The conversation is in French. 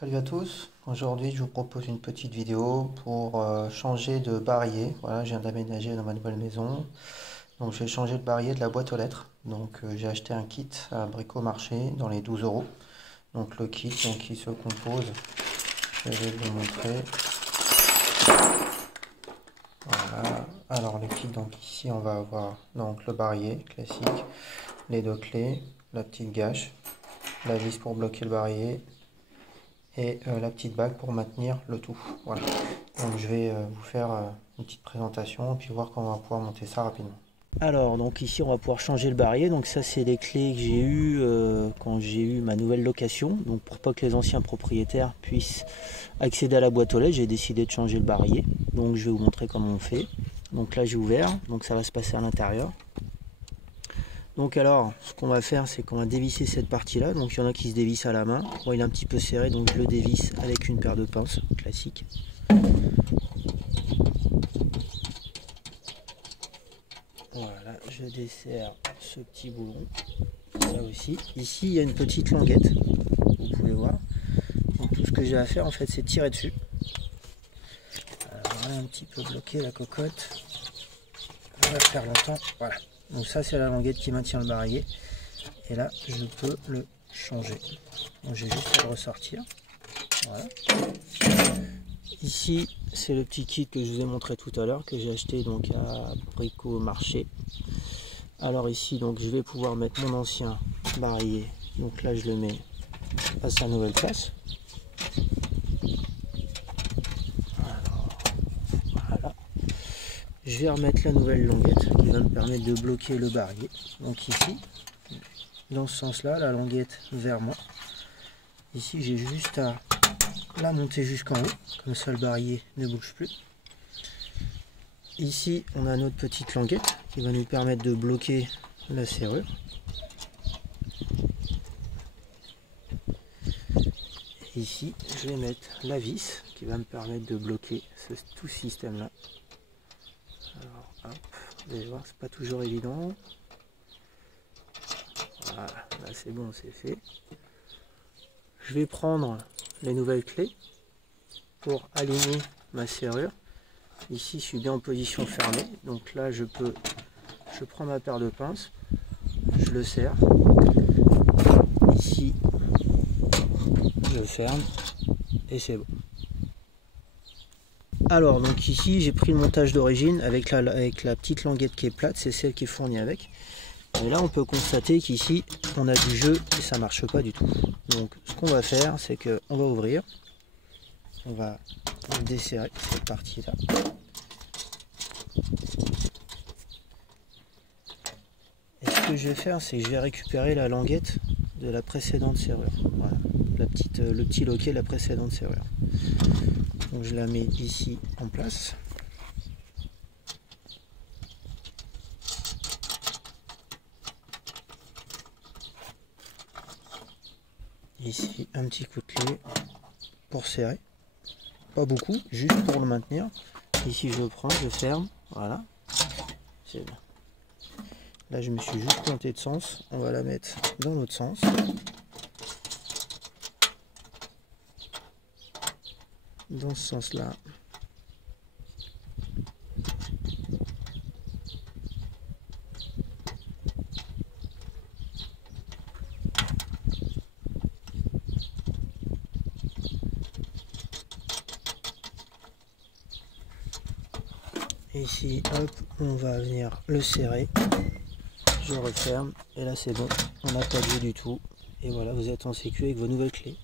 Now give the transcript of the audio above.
Salut à tous, aujourd'hui je vous propose une petite vidéo pour changer de barillet. Voilà, je viens d'aménager dans ma nouvelle maison, donc je vais changer le barillet de la boîte aux lettres. Donc j'ai acheté un kit à Bricomarché dans les 12 euros. Donc le kit qui se compose, je vais vous montrer. Voilà, alors le kit, donc ici on va avoir donc le barillet classique, les deux clés, la petite gâche, la vis pour bloquer le barillet et la petite bague pour maintenir le tout. Voilà. Donc je vais vous faire une petite présentation et puis voir comment on va pouvoir monter ça rapidement. Alors donc ici on va pouvoir changer le barillet. Donc ça c'est les clés que j'ai eues quand j'ai eu ma nouvelle location. Donc pour pas que les anciens propriétaires puissent accéder à la boîte aux lettres, j'ai décidé de changer le barillet. Donc je vais vous montrer comment on fait. Donc là j'ai ouvert, donc ça va se passer à l'intérieur. Donc alors ce qu'on va faire, c'est qu'on va dévisser cette partie là. Donc il y en a qui se dévissent à la main. Bon, il est un petit peu serré, donc je le dévisse avec une paire de pinces classique. Voilà, je desserre ce petit boulon, là aussi. Ici, il y a une petite languette, vous pouvez voir. Donc tout ce que j'ai à faire, en fait, c'est tirer dessus. Alors, on va un petit peu bloquer la cocotte. On va faire longtemps. Voilà. Donc ça, c'est la languette qui maintient le barillet. Et là, je peux le changer. Donc j'ai juste à le ressortir. Voilà. Ici, c'est le petit kit que je vous ai montré tout à l'heure, que j'ai acheté donc à Bricomarché. Alors ici, donc je vais pouvoir mettre mon ancien barillet. Donc là, je le mets à sa nouvelle place. Alors, voilà. Je vais remettre la nouvelle languette qui va me permettre de bloquer le barillet. Donc ici, dans ce sens-là, la languette vers moi. Ici, j'ai juste à la monter jusqu'en haut, comme ça le barillet ne bouge plus. Ici, on a notre petite languette qui va nous permettre de bloquer la serrure. Et ici, je vais mettre la vis qui va me permettre de bloquer tout ce système-là. Alors, hop, vous allez voir, c'est pas toujours évident. Voilà, là c'est bon, c'est fait. Je vais prendre les nouvelles clés pour aligner ma serrure. Ici, je suis bien en position fermée, donc là, je prends ma paire de pinces, je le serre. Ici, je ferme et c'est bon. Alors, donc ici, j'ai pris le montage d'origine avec la petite languette qui est plate, c'est celle qui est fournie avec. Et là, on peut constater qu'ici, on a du jeu et ça marche pas du tout. Donc, ce qu'on va faire, c'est qu'on va ouvrir. On va desserrer cette partie-là. Et ce que je vais faire, c'est que je vais récupérer la languette de la précédente serrure. Voilà, le petit loquet de la précédente serrure. Donc, je la mets ici en place. Ici, un petit coup de clé pour serrer. Pas beaucoup, juste pour le maintenir. Ici, je le prends, je ferme. Voilà. C'est bien. Là, je me suis juste planté de sens. On va la mettre dans l'autre sens. Dans ce sens-là. Et ici, hop, on va venir le serrer. Je referme et là c'est bon, on n'a pas de jeu du tout. Et voilà, vous êtes en sécu avec vos nouvelles clés.